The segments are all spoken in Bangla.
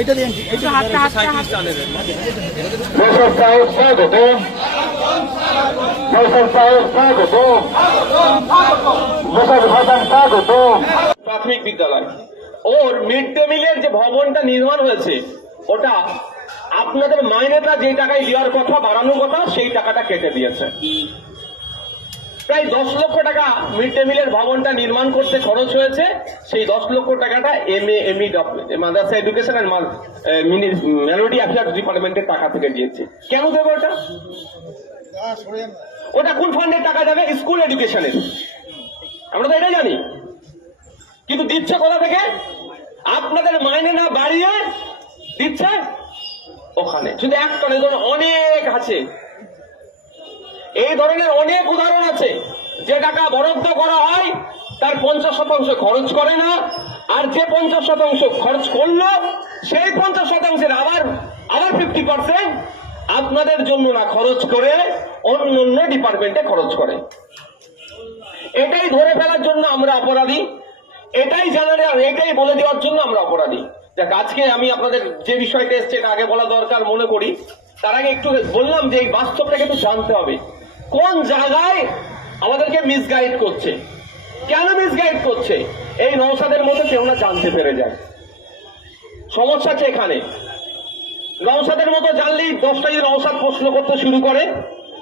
এটা দিন এটা প্রাথমিক বিদ্যালয় ওর মিড ডে মিলের যে ভবনটা নির্মাণ হয়েছে ওটা আপনাদের মাইনেটা যে টাকায় দেওয়ার কথা বাড়ানোর কথা সেই টাকাটা কেটে দিয়েছে। প্রায় 10 লক্ষ টাকা মিড ডে মিলের ভবনটা নির্মাণ করতে খরচ হয়েছে। সেই 10 লক্ষ টাকাটা মাদ্রাসা এডুকেশন অ্যান্ড মাইনরিটি অ্যাফেয়ার্স ডিপার্টমেন্টের টাকা থেকে দিয়েছে। কেন দেবো ওটা? ওটা কোন ফান্ডের টাকা যাবে? স্কুল এডুকেশনের। আমরা তো এটাই জানি, কিন্তু দিচ্ছে কোথা থেকে? আপনাদের মাইনে না বাড়িয়ে দিচ্ছে ওখানে। শুধু একটা নয়, অনেক আছে, এই ধরনের অনেক উদাহরণ আছে। যে টাকা বরাদ্দ করা হয় তার 50% খরচ করে না, আর যে 50% খরচ করলো সেই 50%-এর আবার 50% আপনাদের জন্য না খরচ করে অন্য অন্য ডিপার্টমেন্টে খরচ করে। এটাই ধরে ফেলার জন্য আমরা অপরাধী, এটাই এটাই বলে দেওয়ার জন্য আমরা অপরাধী। দেখ, আজকে আমি আপনাদের যে বিষয়টা এসছে এটা আগে বলা দরকার মনে করি। তার আগে একটু বললাম যে এই বাস্তবটাকে একটু জানতে হবে, কোন জায়গায় আমাদেরকে মিসগাইড করছে, কেন মিসগাইড করছে। এই নওশাদের মতো কেউ না জানতে পেরে যায়। সমস্যা আছে এখানে। নওশাদের মতো জানলেই 10টা যদি নওশাদ প্রশ্ন করতে শুরু করে,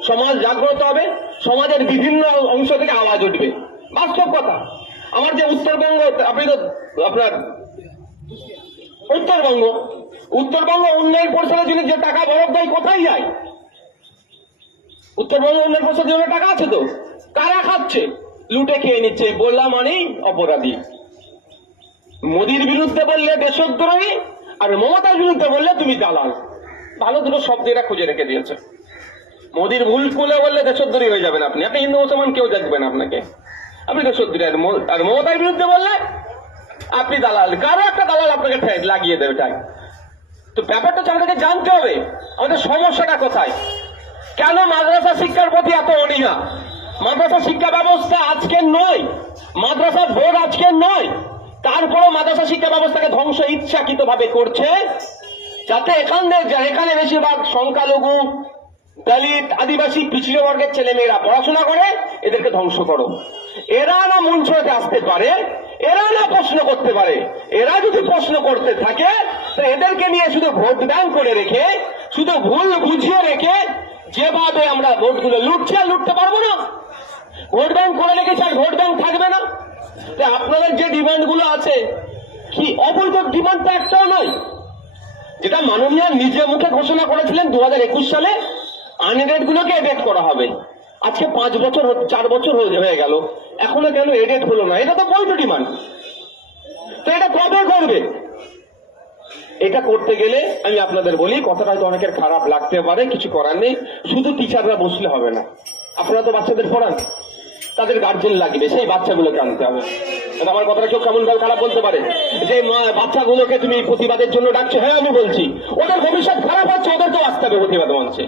সমাজ জাগ্রত হবে, সমাজের বিভিন্ন অংশ থেকে আওয়াজ উঠবে। বাস্তব কথা। আমার যে উত্তরবঙ্গ, আপনি তো আপনার উত্তরবঙ্গ উন্নয়ন পরিষদের জন্য যে টাকা বরাদ্দ হয় কোথায় যায়? উত্তরবঙ্গ উন্নয়ন পরিষদের জন্য টাকা আছে তো, কারা খাচ্ছে? লুটে খেয়ে নিচ্ছে। বললাম মানেই অপরাধী। মোদির বিরুদ্ধে বললে দেশদ্রোহী, আর মমতার বিরুদ্ধে বললে তুমি দালাল। ভালো দুটো শব্দ এরা খুঁজে রেখে দিয়েছে। মোদির ভুল খুলে বললে দেশদ্রোহী হয়ে যাবেন আপনি, আপনি হিন্দু মুসলমান কেউ দেখবেন আপনাকে, আপনি দেশদ্রোহী। আর মমতার বিরুদ্ধে বললে আপনি দালাল। কারো একটা দালাল আপনাকে লাগিয়ে দেবে তাই তো। ব্যাপারটা আমাদেরকে জানতে হবে আমাদের সমস্যাটা কোথায়, কেন মাদ্রাসা শিক্ষার প্রতি এত অনীহা। মাদ্রাসা শিক্ষা ব্যবস্থা আজকের নয়, মাদ্রাসা বোর্ড আজকের নয়, তারপরেও মাদ্রাসা শিক্ষা ব্যবস্থাকে ধ্বংস ইচ্ছাকৃত ভাবে করছে, যাতে এখানে বেশিরভাগ সংখ্যালঘু, দলিত, আদিবাসী, পিছিয়ে বর্গের ছেলে মেয়েরা পড়াশোনা করে। এদেরকে ধ্বংস করো। এরা না মঞ্চে আসতে পারে, এরা না প্রশ্ন করতে পারে। এরা যদি প্রশ্ন করতে থাকে তো এদেরকে নিয়ে শুধু ভোট ব্যাংক করে রেখে, শুধু ভুল বুঝিয়ে রেখে, যেভাবে আমরা ভোটগুলো লুটছি আর লুটতে পারবো না। ভোট ব্যাংক করে রেখেছি আর ভোট ব্যাংক থাকবে না। আপনাদের যে ডিমান্ড গুলো আছে কি অবৈধ ডিমান্ড তো একটাও নয়। যেটা মাননীয় নিজে মুখে ঘোষণা করেছিলেন 2021 সালে আনএডেড গুলোকে এডেট করা হবে। আজকে 4 বছর হয়ে গেল, এখনো কেন এডেট হলো না? এটা তো বৈধ ডিমান্ড। তো এটা কবে করবে? এটা করতে গেলে আমি আপনাদের বলি, কথাটা হয়তো অনেকের খারাপ লাগতে পারে, কিছু করার নেই। শুধু টিচাররা বসলে হবে না। আপনারা তো বাচ্চাদের পড়ান, তাদের গার্জেন লাগবে, সেই বাচ্চাগুলোকে আনতে হবে। আমার কথাটা কেউ কেমন ভাবে খারাপ বলতে পারে যে বাচ্চাগুলোকে তুমি প্রতিবাদের জন্য ডাকছো। হ্যাঁ, আমি বলছি ওদের ভবিষ্যৎ খারাপ হচ্ছে, ওদেরকেও আসতে হবে প্রতিবাদ মঞ্চে।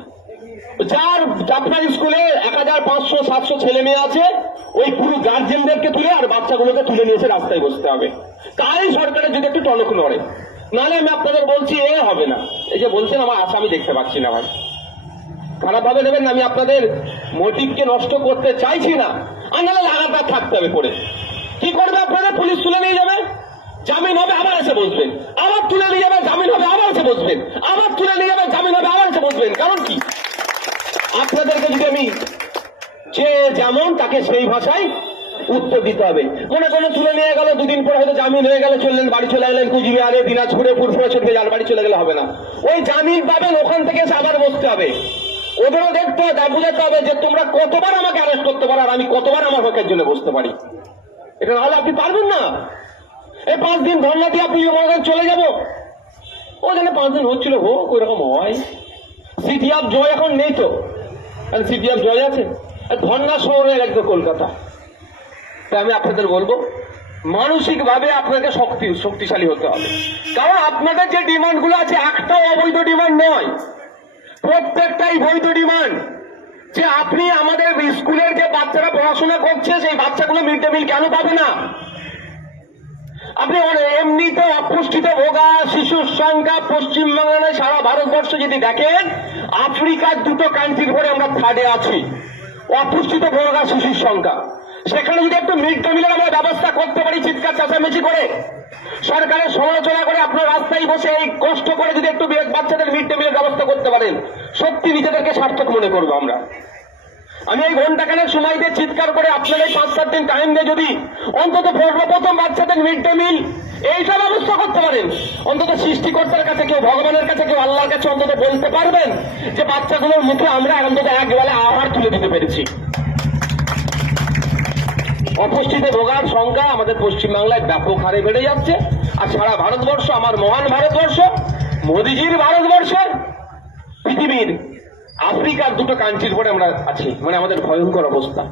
যার আপনার স্কুলে 1500-700 ছেলে মেয়ে আছে, ওই পুরো গার্জেনদেরকে তুলে আর বাচ্চাগুলোকে তুলে নিয়ে এসে রাস্তায় বসতে হবে। তাই সরকারের যদি একটু টনক নড়ে, নাহলে আমি আপনাদের বলছি এ হবে না। এই যে বলছেন আমার আশা আমি দেখতে পাচ্ছি না। ভাই, খারাপ ভাবে নেবেন না, আমি আপনাদের মোটিভকে নষ্ট করতে চাইছি না। আর নাহলে লাগাতার থাকতে হবে পড়ে। কি করবে আপনাদের? পুলিশ তুলে নিয়ে যাবে, জামিন হবে, আবার এসে বসবেন, আবার তুলে নিয়ে যাবে, জামিন হবে, আবার এসে বসবেন, আবার তুলে নিয়ে যাবে, জামিন হবে, আবার এসে বসবেন। কারণ কি? আপনাদেরকে যদি আমি যে যেমন তাকে সেই ভাষায় উত্তর দিতে হবে। মনে কোনো তুলে নিয়ে গেল, দুদিন পরে হয়তো জামিন হয়ে গেল, চললেন বাড়ি চলে গেলেন কুচবিহারে, দিনাজপুরে, ফুরফুরে ছুটবে, যার বাড়ি চলে গেলে হবে না। ওই জামিন পাবেন, ওখান থেকে এসে আবার বসতে হবে। ওদেরও দেখতে হবে, বুঝাতে হবে যে তোমরা কতবার আমাকে অ্যারেস্ট করতে পারো আর আমি কতবার আমার হকের জন্য বসতে পারি। এটা নাহলে আপনি পারবেন না। এই 5 দিন ধর্ণা দিয়ে আপনি চলে যাব, ও যেন 5 দিন হচ্ছিল, হোক, ওই রকম হয়। সিটি অফ জয় এখন নেই তো, সিটি অফ জয় আছে, ধর্ণা শহরে একদম কলকাতা। তাই আমি আপনাদের বলবো, মানসিক ভাবে আপনাকে শক্তিশালী হতে হবে। কারণ আপনাদের যে ডিমান্ড গুলো আছে, একটাও অবৈধ ডিমান্ড নয়, প্রত্যেকটাই বৈধ ডিমান্ড। যে আপনি আমাদের স্কুলের যে বাচ্চারা পড়াশোনা করছে, সেই বাচ্চাগুলো মিড ডে মিল কেন পাবে না? আপনি এমনি মোদিতে অপুষ্টিত ভোগা শিশুর সংখ্যা পশ্চিমবাংলায় সারা ভারতবর্ষ যদি দেখেন আফ্রিকার 2টো কান্ট্রির পরে আমরা থার্ডে আছি অপুষ্টিত ভোগা শিশুর সংখ্যা। সেখানে যদি একটু মিড ডে মিলের আমরা ব্যবস্থা করতে পারি চিৎকার চেঁচামেচি করে, সরকারের সমালোচনা করে, আপনার রাস্তায় বসে এই কষ্ট করে যদি একটু বাচ্চাদের মিড ডে মিলের ব্যবস্থা করতে পারেন, সত্যি নিজেদেরকে সার্থক মনে করবো আমরা। আমি এই ঘন্টাখানেক সময় দিয়ে চিৎকার করে আপনার এই 5-7 দিন টাইম দিয়ে যদি অন্তত সর্বপ্রথম বাচ্চাদের মিড ডে মিল এইটা ব্যবস্থা করতে পারেন, অন্তত সৃষ্টিকর্তার কাছে কেউ, ভগবানের কাছে কেউ, আল্লাহর কাছে অন্তত বলতে পারবেন যে বাচ্চাগুলোর মুখে আমরা অন্তত এক বেলা আহার তুলে দিতে পেরেছি। অপুষ্টিত ভোগার সংখ্যা আমাদের পশ্চিমবাংলায় ব্যাপক হারে বেড়ে যাচ্ছে, আর সারা ভারতবর্ষ, আমার মহান ভারতবর্ষ, মোদিজির ভারতবর্ষের, পৃথিবীর আফ্রিকার 2টো কান্ট্রির পরে আমরা আছি, মানে আমাদের ভয়ঙ্কর অবস্থা।